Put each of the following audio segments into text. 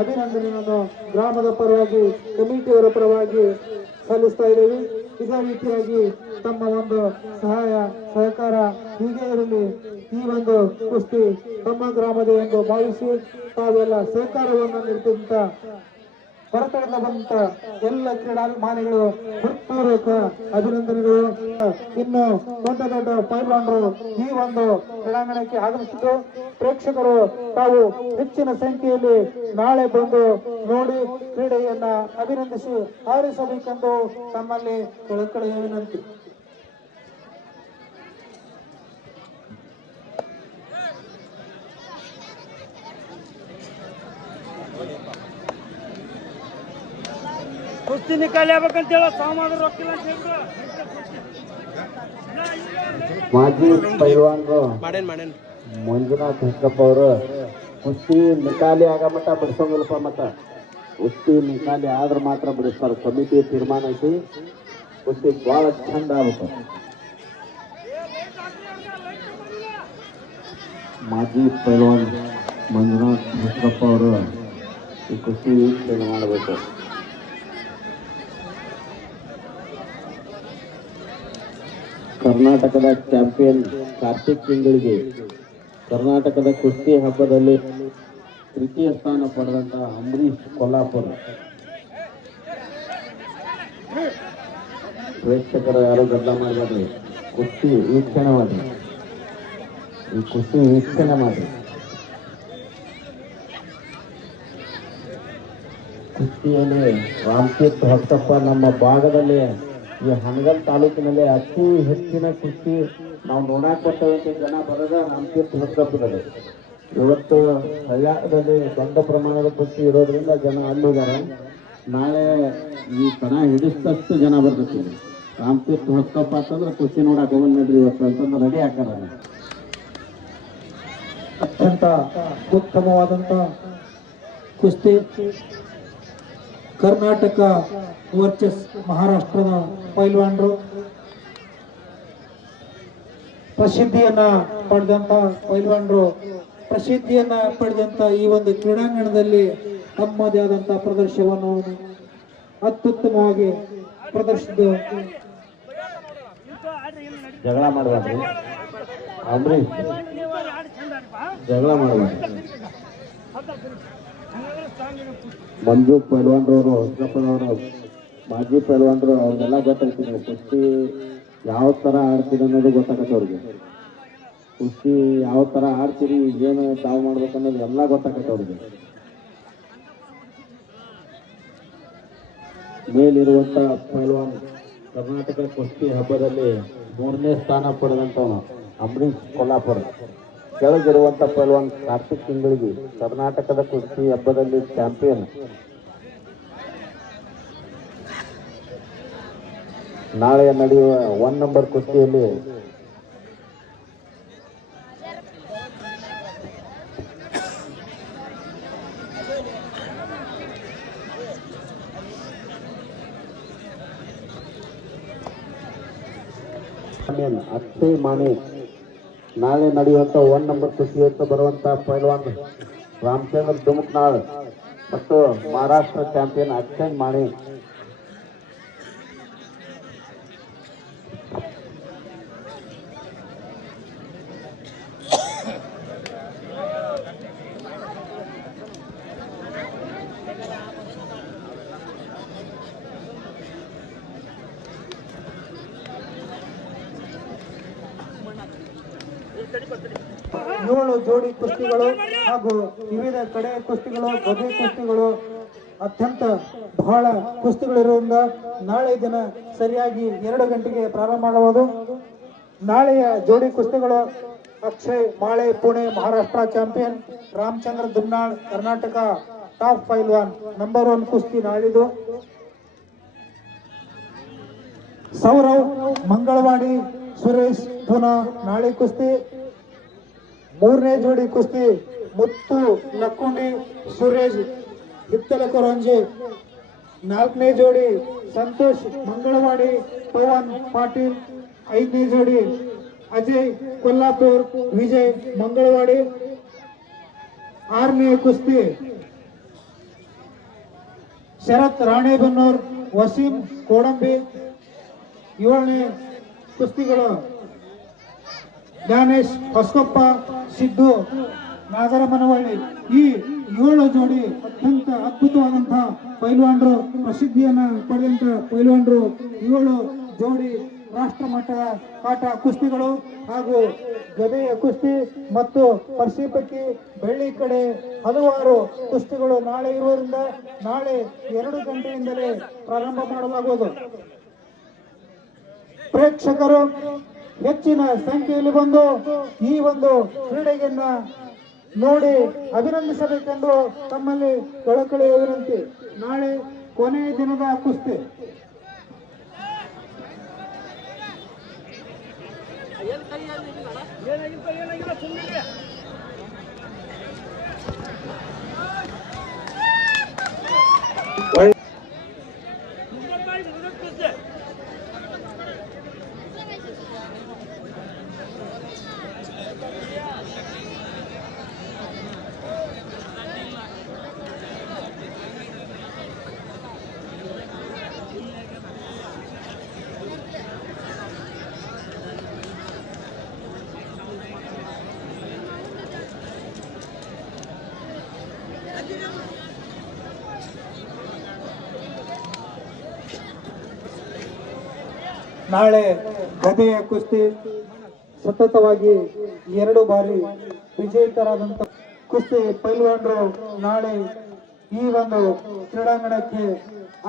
ಅಭಿನಂದನೆಯನ್ನು ಗ್ರಾಮದ ಪರವಾಗಿ ಕಮಿಟಿಯವರ ಪರವಾಗಿ ಸಲ್ಲಿಸ್ತಾ ಇದ್ದೇವೆ. ಇದೇ ರೀತಿಯಾಗಿ ತಮ್ಮ ಒಂದು ಸಹಾಯ ಸಹಕಾರ ಹೀಗೆ ಇರಲಿ. ಈ ಒಂದು ಕುಸ್ತಿ ತಮ್ಮ ಗ್ರಾಮದ ಎಂದು ಭಾವಿಸಿ ತಾವೆಲ್ಲ ಸಹಕಾರವನ್ನು ನೀಡುತ್ತಿದ್ದಂತ ಹೊರತುಳಿದ ಬಂದಂತ ಎಲ್ಲ ಕ್ರೀಡಾಭಿಮಾನಿಗಳು ಹೃತ್ಪೂರ್ವಕ ಅಭಿನಂದನೆಗಳು. ಇನ್ನು ದೊಡ್ಡ ದೊಡ್ಡ ಪೈಲ್ವಾನರು ಈ ಒಂದು ಕ್ರೀಡಾಂಗಣಕ್ಕೆ ಆಗಮಿಸಿದ್ದು ಪ್ರೇಕ್ಷಕರು ತಾವು ಹೆಚ್ಚಿನ ಸಂಖ್ಯೆಯಲ್ಲಿ ನಾಳೆ ಬಂದು ನೋಡಿ ಕ್ರೀಡೆಯನ್ನ ಅಭಿನಂದಿಸಿ ಹಾರೈಸಬೇಕೆಂದು ತಮ್ಮಲ್ಲಿ ಕಳಕಳಿಯ ವಿನಂತಿ. ಕುಸ್ತಿ ನಿಕಾಲಿ ಆಗ್ಬೇಕಂತ ಹೇಳ ಸಾಮಾನು ರೊಕ್ಕಿಲ್ಲ ಅಂತ ಹೇಳಿದ್ರು. ಮಾಜಿ ಪೈಲ್ವಾನರು ಮಂಜುನಾಥ್ ಹೆಕ್ಕಪ್ಪ ಅವರು ಕುಸ್ತಿ ನಿಕಾಲಿ ಆಗ ಮಟ್ಟ ಬಿಡಿಸೋಂಗಿಲ್ಲಪ್ಪ. ಮತ್ತ ಕುಸ್ತಿ ನಿಕಾಲಿ ಆದ್ರೆ ಮಾತ್ರ ಬಿಡಿಸ್ತಾರೆ. ಸಮಿತಿ ತೀರ್ಮಾನ ಐತಿ. ಕುಸ್ತಿ ಬಹಳ ಚಂದ ಆಗ್ಬೇಕು. ಮಾಜಿ ಪೈಲ್ವಾನ್ ಮಂಜುನಾಥ್ ಹೆಕ್ಕಪ್ಪ ಅವರು ಈ ಕುಸ್ತಿ ವೀಕ್ಷಣೆ ಮಾಡಬೇಕು. ಕರ್ನಾಟಕದ ಚಾಂಪಿಯನ್ ಕಾರ್ತಿಕ್ ತಿಂಗಳಿಗೆ ಕರ್ನಾಟಕದ ಕುಸ್ತಿ ಹಬ್ಬದಲ್ಲಿ ತೃತೀಯ ಸ್ಥಾನ ಪಡೆದಂತ ಅಂಬರೀಶ್ ಕೊಲ್ಲಾಪುರ. ಪ್ರೇಕ್ಷಕರು ಯಾರು ಗದ್ದಲ ಮಾಡಬೇಡ್ರಿ, ಕುಸ್ತಿ ವೀಕ್ಷಣೆ ಮಾಡಿ. ಈ ಕುಸ್ತಿ ವೀಕ್ಷಣೆ ಮಾಡಿ. ಕುಸ್ತಿಯಲ್ಲಿ ರಾಮತೀರ್ಥ ಹೊಸಪ್ಪ ನಮ್ಮ ಭಾಗದಲ್ಲಿ ಈ ಹನಗಲ್ ತಾಲೂಕಿನಲ್ಲಿ ಅತಿ ಹೆಚ್ಚಿನ ಕುಸ್ತಿ ನಾವು ನೋಡಾಕ್ ಬರ್ತೇವೆ ಜನ ಬರೋದ ರಾಮತೀರ್ಥ ಹೊಸಪ್ಪದಲ್ಲಿ. ಇವತ್ತು ಹಳ್ಯಾದಲ್ಲಿ ದೊಡ್ಡ ಪ್ರಮಾಣದ ಕುಸ್ತಿ ಇರೋದ್ರಿಂದ ಜನ ಅಲ್ಲಿದ್ದಾರೆ. ನಾಳೆ ಈ ಕಣ ಹಿಡಿಸಿದಷ್ಟು ಜನ ಬರ್ತೈತಿ. ರಾಮತೀರ್ಥ ಹೊಸಪ್ಪ ಅಂತಂದ್ರೆ ಕುಸ್ತಿ ನೋಡಕ್ ಹೋಗೋಣ ನೋಡ್ರಿ ಇವತ್ತು ಅಂತಂದ್ರೆ ರೆಡಿ ಹಾಕಾರ. ಅತ್ಯಂತ ಉತ್ತಮವಾದಂತ ಕುಸ್ತಿ ಕರ್ನಾಟಕ ವರ್ಸಸ್ ಮಹಾರಾಷ್ಟ್ರದ ಪೈಲ್ವಾನರು ಪ್ರಸಿದ್ಧಿಯನ್ನ ಪಡೆದಂತ ಪೈಲ್ವಾನರು ಪ್ರಸಿದ್ಧಿಯನ್ನ ಪಡೆದಂತ ಈ ಒಂದು ಕ್ರೀಡಾಂಗಣದಲ್ಲಿ ತಮ್ಮದೇ ಆದಂತ ಪ್ರದರ್ಶನವನ್ನು ಅತ್ಯುತ್ತಮವಾಗಿ ಪ್ರದರ್ಶಿಸಿದ್ದು. ಜಗಳ ಮಾಡಬೇಡ್ರಿ ಅಂಬರೀಶ್, ಜಗಳ ಮಾಡಬೇಡ್ರಿ. ಮಂಜು ಪೈಲ್ವಾನ್ರವರು ಹೊಸಪ್ಪನವರು ಮಾಜಿ ಪೈಲ್ವಾನ್ರು ಅವ್ರಿಗೆಲ್ಲ ಗೊತ್ತಾಗ್ತೀನಿ. ಕುಸ್ತಿ ಯಾವ ಥರ ಆಡ್ತೀರಿ ಅನ್ನೋದು ಗೊತ್ತಾಗತ್ತೆ ಅವ್ರಿಗೆ. ಕುಸ್ತಿ ಯಾವ ಥರ ಆಡ್ತೀರಿ, ಏನು ತಾವು ಮಾಡ್ಬೇಕನ್ನೋದು ಎಲ್ಲ ಗೊತ್ತಾಗತ್ತೆ ಅವ್ರಿಗೆ. ಮೇಲಿರುವಂಥ ಪೈಲ್ವಾನ್ ಕರ್ನಾಟಕ ಕುಸ್ತಿ ಹಬ್ಬದಲ್ಲಿ 3ನೇ ಸ್ಥಾನ ಪಡೆದಂಥವನು ಅಂಬರೀಶ್ ಕೊಲ್ಲಾಪುರ. ಕೆಳಗಿರುವಂಥ ಪೈಲ್ವಾನ್ ಕಾರ್ತಿಕ್ ತಿಂಗಳಿಗೆ ಕರ್ನಾಟಕದ ಕುಸ್ತಿ ಹಬ್ಬದಲ್ಲಿ ಚಾಂಪಿಯನ್. ನಾಳೆ ನಡೆಯುವ 1 ನಂಬರ್ ಕುಸ್ತಿಯಲ್ಲಿ ಅಕ್ಷಯ್ ಮಾಣಿ. ನಾಳೆ ನಡೆಯುವಂಥ 1 ನಂಬರ್ ಕುಸ್ತಿಯತ್ತ ಬರುವಂಥ ಪೈಲ್ವಾನ್ ರಾಮಚಂದ್ರ ದುಮಕ್ನಾಳ್ ಮತ್ತು ಮಹಾರಾಷ್ಟ್ರ ಚಾಂಪಿಯನ್ ಅಕ್ಷಯ್ ಮಾಣಿ. ಏಳು ಜೋಡಿ ಕುಸ್ತಿಗಳು ಹಾಗೂ ವಿವಿಧ ಕಡೆ ಕುಸ್ತಿಗಳು, ಬಗೆ ಕುಸ್ತಿಗಳು, ಅತ್ಯಂತ ಬಹಳ ಕುಸ್ತಿಗಳಿರುವುದರಿಂದ ನಾಳೆ ದಿನ ಸರಿಯಾಗಿ 2 ಗಂಟೆಗೆ ಪ್ರಾರಂಭ ಮಾಡಬಹುದು. ನಾಳೆಯ ಜೋಡಿ ಕುಸ್ತಿಗಳು ಅಕ್ಷಯ್ ಮಾಳೆ ಪುಣೆ ಮಹಾರಾಷ್ಟ್ರ ಚಾಂಪಿಯನ್, ರಾಮಚಂದ್ರ ದುಮ್ನಾಳ್ ಕರ್ನಾಟಕ ಟಾಪ್ ಪೈಲ್ವಾನ್ ನಂಬರ್ 1 ಕುಸ್ತಿ ನಾಳಿದು. ಸೌರವ್ ಮಂಗಳವಾಡಿ ಸುರೇಶ್ ಪುನಾ ನಾಳೆ ಕುಸ್ತಿ. 3ನೇ ಜೋಡಿ ಕುಸ್ತಿ ಮುತ್ತು ಲಕ್ಕುಂಡಿ ಸುರೇಶ್ ಹಿತ್ತಲಕೊರಂಜಿ. 4ನೇ ಜೋಡಿ ಸಂತೋಷ್ ಮಂಗಳವಾಡಿ ಪವನ್ ಪಾಟೀಲ್. 5ನೇ ಜೋಡಿ ಅಜಯ್ ಕೊಲ್ಲಾಪುರ್ ವಿಜಯ್ ಮಂಗಳವಾಡಿ. 6ನೇ ಕುಸ್ತಿ ಶರತ್ ರಾಣೇಬೆನ್ನೂರ್, ವಸೀಂ ಕೋಡಂಬಿ. 7ನೇ ಕುಸ್ತಿಗಳು ಜ್ಞಾನೇಶ್ ಹೊಸಕೊಪ್ಪ, ಸಿದ್ದು ನಾಗರಮನವಳ್ಳಿ. ಈ 7 ಜೋಡಿ ಅತ್ಯಂತ ಅದ್ಭುತವಾದಂತಹ ಪೈಲ್ವಾನರು, ಪ್ರಸಿದ್ಧಿಯನ್ನ ಪಡೆದಂತ ಪೈಲ್ವಾನರು. 7 ಜೋಡಿ ರಾಷ್ಟ್ರ ಮಟ್ಟದ ಕಾಟ ಕುಸ್ತಿಗಳು ಹಾಗೂ ಗದೆಯ ಕುಸ್ತಿ ಮತ್ತು ಪರ್ಸಿಪಟ್ಟಿ ಬೆಳ್ಳಿ ಕಡೆ ಹಲವಾರು ಕುಸ್ತಿಗಳು ನಾಳೆ ಇರುವುದರಿಂದ ನಾಳೆ 2 ಗಂಟೆಯಿಂದಲೇ ಪ್ರಾರಂಭ ಮಾಡಲಾಗುವುದು. ಪ್ರೇಕ್ಷಕರು ಹೆಚ್ಚಿನ ಸಂಖ್ಯೆಯಲ್ಲಿ ಬಂದು ಈ ಒಂದು ಕ್ರೀಡೆಯನ್ನ ನೋಡಿ ಅಭಿನಂದಿಸಬೇಕೆಂದು ತಮ್ಮಲ್ಲಿ ಕಳಕಳಿಯ ವಿನಂತಿ. ನಾಳೆ ಕೊನೆಯ ದಿನದ ಕುಸ್ತಿ. ಏನಾಗಿಲ್ಲ ಸುಮ್ಮನೆ ನಾಳೆ ಗದೆಯ ಕುಸ್ತಿ ಸತತವಾಗಿ 2 ಬಾರಿ ವಿಜೇತರಾದಂತ ಕುಸ್ತಿ ಪೈಲ್ವಾನರು ನಾಳೆ ಈ ಒಂದು ಕ್ರೀಡಾಂಗಣಕ್ಕೆ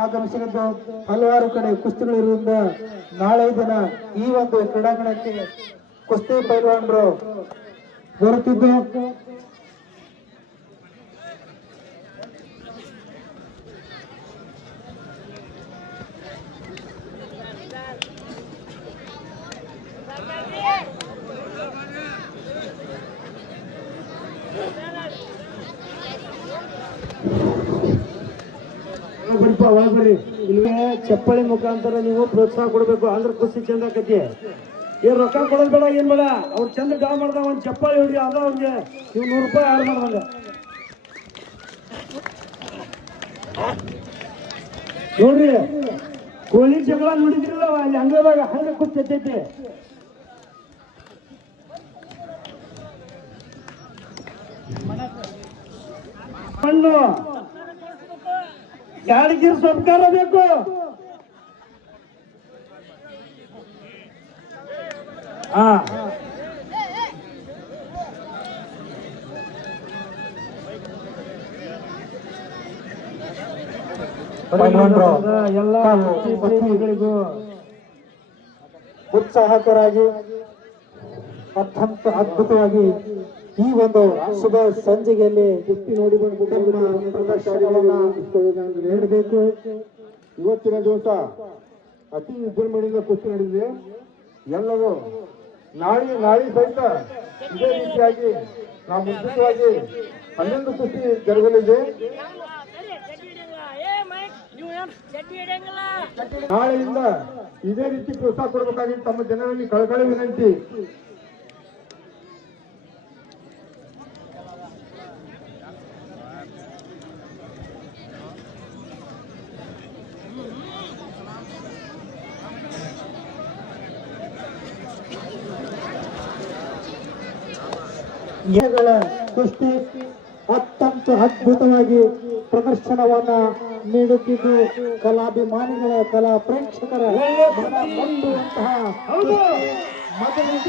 ಆಗಮಿಸಲಿದ್ದು ಹಲವಾರು ಕಡೆ ಕುಸ್ತಿಗಳಿರುವುದರಿಂದ ನಾಳೆ ದಿನ ಈ ಒಂದು ಕ್ರೀಡಾಂಗಣಕ್ಕೆ ಕುಸ್ತಿ ಪೈಲ್ವಾನರು ಬರುತ್ತಿದ್ದು ಒಳಬರಿ. ಇಲ್ಲಿ ಚಪ್ಪಳಿ ಮುಖಾಂತರ ನೀವು ಪ್ರೋತ್ಸಾಹ ಕೊಡ್ಬೇಕು, ಅಂದ್ರೆ ಖುಷಿ ಚಂದ ಆಕತಿ. ಏನ್ ರೊಕ್ಕ ಕೊಡೋದ್ ಬೇಡ, ಏನ್ ಬೇಡ. ಅವ್ರು ಚಂದ ಡಾ ಮಾಡ್ದಾಗ ಒಂದ್ ಚಪ್ಪಳಿ ಹೊಡ್ರಿ, ಅದ ಅವ್ರಿಗೆ ನೀವು 100 ರೂಪಾಯಿ ಆಡ್ ಮಾಡ್ದಂಗ ನೋಡ್ರಿ. ಕೋಳಿ ಜಗಳ ನೋಡಿದ್ರಲ್ಲ ಅಲ್ಲಿ ಹಂಗದಾಗ ಹಂಗ ಕೂತೈತಿ. ಮಣ್ಣು ಯಾರಿಗೆ ಸಂಸ್ಕಾರ ಬೇಕು. ಎಲ್ಲ ಮಕ್ಕಳಿಗೂ ಉತ್ಸಾಹಕರಾಗಿ ಅತ್ಯಂತ ಅದ್ಭುತವಾಗಿ ಈ ಒಂದು ಶುಭ ಸಂಜೆಯಲ್ಲಿ ಕುಸ್ತಿ ನೋಡಿ ಪ್ರದರ್ಶನವನ್ನ ನೀಡಬೇಕು. ಇವತ್ತಿನ ದಿವಸ ಅತಿ ವಿಜೃಂಭಣೆಯಿಂದ ಕುಸ್ತಿ ನಡೆದಿದೆ. ಎಲ್ಲರೂ ನಾಳೆ ಸಹಿತ ಇದೇ ರೀತಿಯಾಗಿ ನಾವು ಮುಂಚಿತವಾಗಿ 11 ಕುಸ್ತಿ ಜರುಗಲಿದೆ. ನಾಳೆಯಿಂದ ಇದೇ ರೀತಿ ಪ್ರೋತ್ಸಾಹ ಕೊಡಬೇಕಾಗಿ ತಮ್ಮ ಜನರಲ್ಲಿ ಕಳಕಳಿ ವಿನಂತಿ. ಕುಸ್ತಿ ಅತ್ಯಂತ ಅದ್ಭುತವಾಗಿ ಪ್ರದರ್ಶನವನ್ನ ನೀಡುತ್ತಿದ್ದು ಕಲಾಭಿಮಾನಿಗಳ ಕಲಾ ಪ್ರೇಕ್ಷಕರ ಮನ ಮುಂದುವಂತಹ ಅತ್ಯಂತ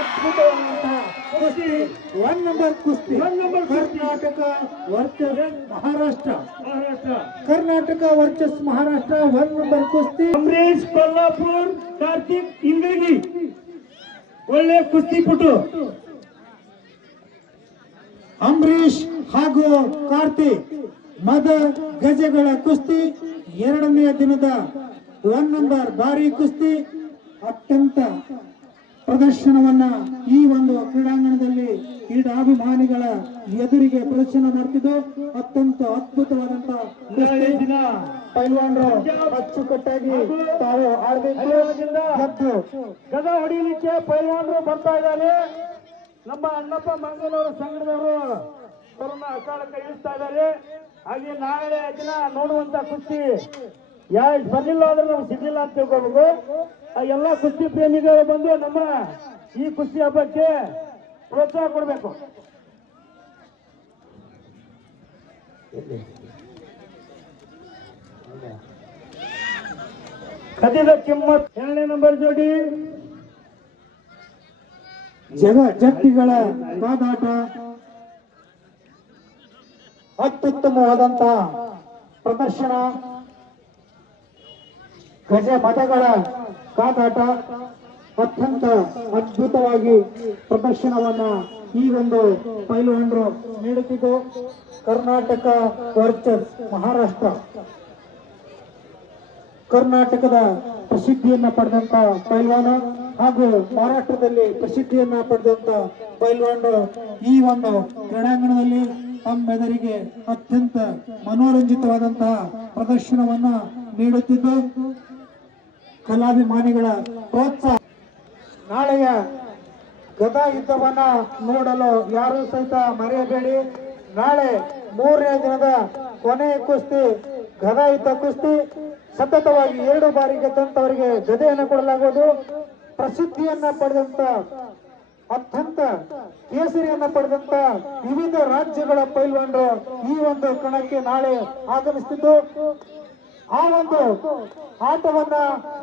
ಅದ್ಭುತವಾದಂತಹ ಕುಸ್ತಿ 1 ನಂಬರ್ ಕುಸ್ತಿ. Karnataka versus Maharashtra. Karnataka versus Maharashtra 1 number ಕುಸ್ತಿ. ಅಂಬರೀಶ್ ಕೊಲ್ಲಾಪುರ್, ಕಾರ್ತಿಕ್ ಇಂಗಗಿ ಒಳ್ಳೆ ಕುಸ್ತಿಪಟು. ಅಂಬರೀಶ್ ಹಾಗೂ ಕಾರ್ತಿಕ್ ಮದ ಗಜಗಳ ಕುಸ್ತಿ 2ನೇ ದಿನದ 1 ನಂಬರ್ ಭಾರಿ ಕುಸ್ತಿ. ಅತ್ಯಂತ ಪ್ರದರ್ಶನವನ್ನ ಈ ಒಂದು ಕ್ರೀಡಾಂಗಣದಲ್ಲಿ ಕ್ರೀಡಾಭಿಮಾನಿಗಳ ಎದುರಿಗೆ ಪ್ರದರ್ಶನ ಮಾಡ್ತಿದ್ದು ಅತ್ಯಂತ ಅದ್ಭುತವಾದಂತಹ ಪೈಲ್ವಾನರು ಅಚ್ಚುಕಟ್ಟಾಗಿ ತಾವು ಆಡಬೇಕು. ಗದ ಹೊಡಿಲಿಕ್ಕೆ ಪೈಲ್ವಾನರು ಬರ್ತಾ ಇದ್ದಾರೆ. ನಮ್ಮ ಅಣ್ಣಪ್ಪ ಮಂಗಲೂರು ಸಂಘದವರು ಅವರನ್ನ ಅಖಾಡಕ್ಕೆ ಇಳಿಸ್ತಾ ಇದ್ದಾರೆ. ಹಾಗೆ ನಾಳೆ ದಿನ ನೋಡುವಂತ ಕುಸ್ತಿ ಎಷ್ಟು ಬರ್ಲಿಲ್ಲ ಆದ್ರೆ ನಮ್ಗೆ ಸಿಗ್ಲಿಲ್ಲ ಅಂತ ತಿಳ್ಕೊಬೇಕು. ಆ ಎಲ್ಲಾ ಕುಸ್ತಿ ಪ್ರೇಮಿಗಳು ಬಂದು ನಮ್ಮ ಈ ಕುಸ್ತಿ ಹಬ್ಬಕ್ಕೆ ಪ್ರೋತ್ಸಾಹ ಕೊಡಬೇಕು. ಕದಿದ ಕಿಮ್ಮತ್ 2ನೇ ನಂಬರ್ ಜೋಡಿ ಜಟ್ಟಿಗಳ ಕಾದಾಟ, ಅತ್ಯುತ್ತಮವಾದಂತ ಪ್ರದರ್ಶನ, ಗಜ ಮತಗಳ ಕಾದಾಟ, ಅತ್ಯಂತ ಅದ್ಭುತವಾಗಿ ಪ್ರದರ್ಶನವನ್ನ ಈ ಒಂದು ಪೈಲ್ವಾನರು ನೀಡುತ್ತಿದ್ದು, ಕರ್ನಾಟಕ ವರ್ಸಸ್ ಮಹಾರಾಷ್ಟ್ರ, ಕರ್ನಾಟಕದ ಪ್ರಸಿದ್ಧಿಯನ್ನ ಪಡೆದಂತ ಪೈಲ್ವಾನ ಹಾಗೂ ಮಹಾರಾಷ್ಟ್ರದಲ್ಲಿ ಪ್ರಸಿದ್ಧಿಯನ್ನ ಪಡೆದಂತ ಪೈಲ್ವಾನರು ಈ ಒಂದು ಕ್ರೀಡಾಂಗಣದಲ್ಲಿ ತಮ್ಮೆದುರಿಗೆ ಅತ್ಯಂತ ಮನೋರಂಜಿತವಾದಂತಹ ಪ್ರದರ್ಶನವನ್ನ ನೀಡುತ್ತಿದ್ದು, ಕಲಾಭಿಮಾನಿಗಳ ಪ್ರೋತ್ಸಾಹ. ನಾಳೆಯ ಗದಾ ಯುದ್ಧವನ್ನ ನೋಡಲು ಯಾರು ಸಹಿತ ಮರೆಯಬೇಡಿ. ನಾಳೆ 3ನೇ ದಿನದ ಕೊನೆಯ ಕುಸ್ತಿ ಗದಾ ಯುದ್ಧ ಕುಸ್ತಿ. ಸತತವಾಗಿ 2 ಬಾರಿ ಗೆದ್ದಂತವರಿಗೆ ಗದೆಯನ್ನು ಕೊಡಲಾಗುವುದು. ಪ್ರಸಿದ್ಧಿಯನ್ನ ಪಡೆದಂತ, ಅತ್ಯಂತ ಕೇಸರಿಯನ್ನ ಪಡೆದಂತ ವಿವಿಧ ರಾಜ್ಯಗಳ ಪೈಲ್ವಾನರು ಈ ಒಂದು ಕಣಕ್ಕೆ ನಾಳೆ ಆಗಮಿಸುತ್ತಿದ್ದು, ಆ ಒಂದು ಆಟವನ್ನ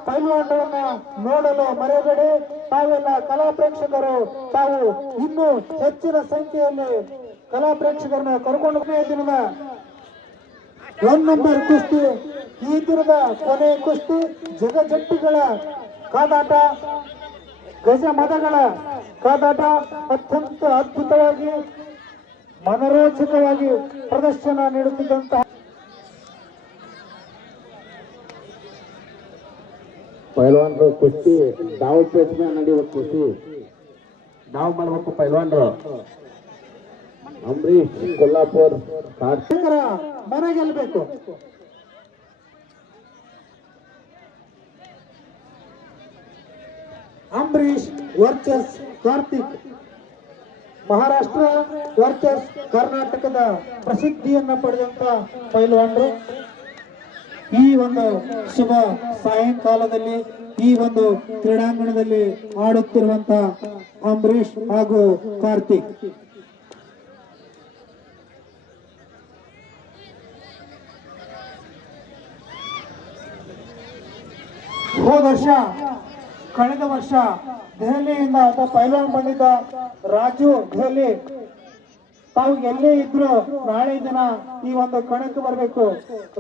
ಪೈಲ್ವಾನರನ್ನ ನೋಡಲು ಮರೆಯಬೇಡಿ. ತಾವೆಲ್ಲ ಕಲಾ ಪ್ರೇಕ್ಷಕರು ತಾವು ಇನ್ನೂ ಹೆಚ್ಚಿನ ಸಂಖ್ಯೆಯಲ್ಲಿ ಕಲಾ ಪ್ರೇಕ್ಷಕರನ್ನ ಕರ್ಕೊಂಡು ದಿನದ 1 ನಂಬರ್ ಕುಸ್ತಿ, ಈ ದಿನದ ಕೊನೆಯ ಕುಸ್ತಿ ಜಗಜಟ್ಟಿಗಳ ಕಾದಾಟ, ಗಜ ಮದಗಳ ಕಾದಾಟ ಅತ್ಯಂತ ಅದ್ಭುತವಾಗಿ ಮನೋರಂಜಕವಾಗಿ ಪ್ರದರ್ಶನ ನೀಡುತ್ತಿದ್ದಂತಹ ಪೈಲ್ವಾನ್ರು ಕುಸ್ತಿ ಡಾವ್ ಪೇಚ್ ಮೇಲೆ ನಡೆಯುವ ಕುಸ್ತಿ ಡಾವ್ ಮಾಡಬೇಕು ಪೈಲ್ವಾನ್ರು. ಅಂಬರೀಶ್ ಕೊಲ್ಲಾಪುರ್ ಕಾರ್ತಿಕರ ಮನೆ ಗೆಲ್ಲಬೇಕು. ಅಂಬರೀಶ್ ವರ್ಸಸ್ ಕಾರ್ತಿಕ್, ಮಹಾರಾಷ್ಟ್ರ ವರ್ಸಸ್ ಕರ್ನಾಟಕದ ಪ್ರಸಿದ್ಧಿಯನ್ನ ಪಡೆದಂತ ಪೈಲ್ವಾನರು ಈ ಒಂದು ಶುಭ ಸಾಯಂಕಾಲದಲ್ಲಿ ಈ ಒಂದು ಕ್ರೀಡಾಂಗಣದಲ್ಲಿ ಆಡುತ್ತಿರುವಂತ ಅಂಬರೀಶ್ ಹಾಗೂ ಕಾರ್ತಿಕ್. ಹೋದ ವರ್ಷ, ಕಳೆದ ವರ್ಷ ದೆಹಲಿಯಿಂದ ಒಬ್ಬ ಪೈಲ್ವಾನ್ ಬಂದಿದ್ದ, ರಾಜು ದೆಹಲಿ. ತಾವು ಎಲ್ಲೇ ಇದ್ರು ನಾಳೆ ದಿನ ಈ ಒಂದು ಕಣಕ್ಕೆ ಬರಬೇಕು.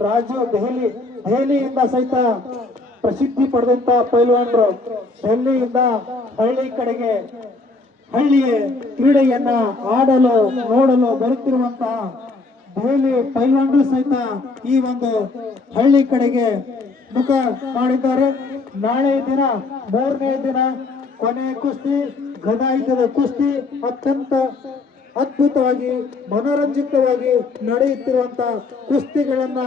ರಾಜು ದೆಹಲಿಯಿಂದ ಸಹಿತ ಪ್ರಸಿದ್ಧಿ ಪಡೆದಂತ ಪೈಲ್ವಾನರು ದೆಹಲಿಯಿಂದ ಹಳ್ಳಿ ಕಡೆಗೆ ಹಳ್ಳಿಯ ಕ್ರೀಡೆಯನ್ನ ಆಡಲು ನೋಡಲು ಬರುತ್ತಿರುವಂತಹ ದೆಹಲಿ ಪೈಲ್ವಾನರು ಸಹಿತ ಈ ಒಂದು ಹಳ್ಳಿ ಕಡೆಗೆ ಮುಖ ಮಾಡಿದ್ದಾರೆ. ನಾಳೆ ದಿನ 3ನೇ ದಿನ ಕೊನೆಯ ಕುಸ್ತಿ ಗದಾ ಯುದ್ಧದ ಕುಸ್ತಿ ಅತ್ಯಂತ ಅದ್ಭುತವಾಗಿ ಮನೋರಂಜಿತವಾಗಿ ನಡೆಯುತ್ತಿರುವಂತಹ ಕುಸ್ತಿಗಳನ್ನ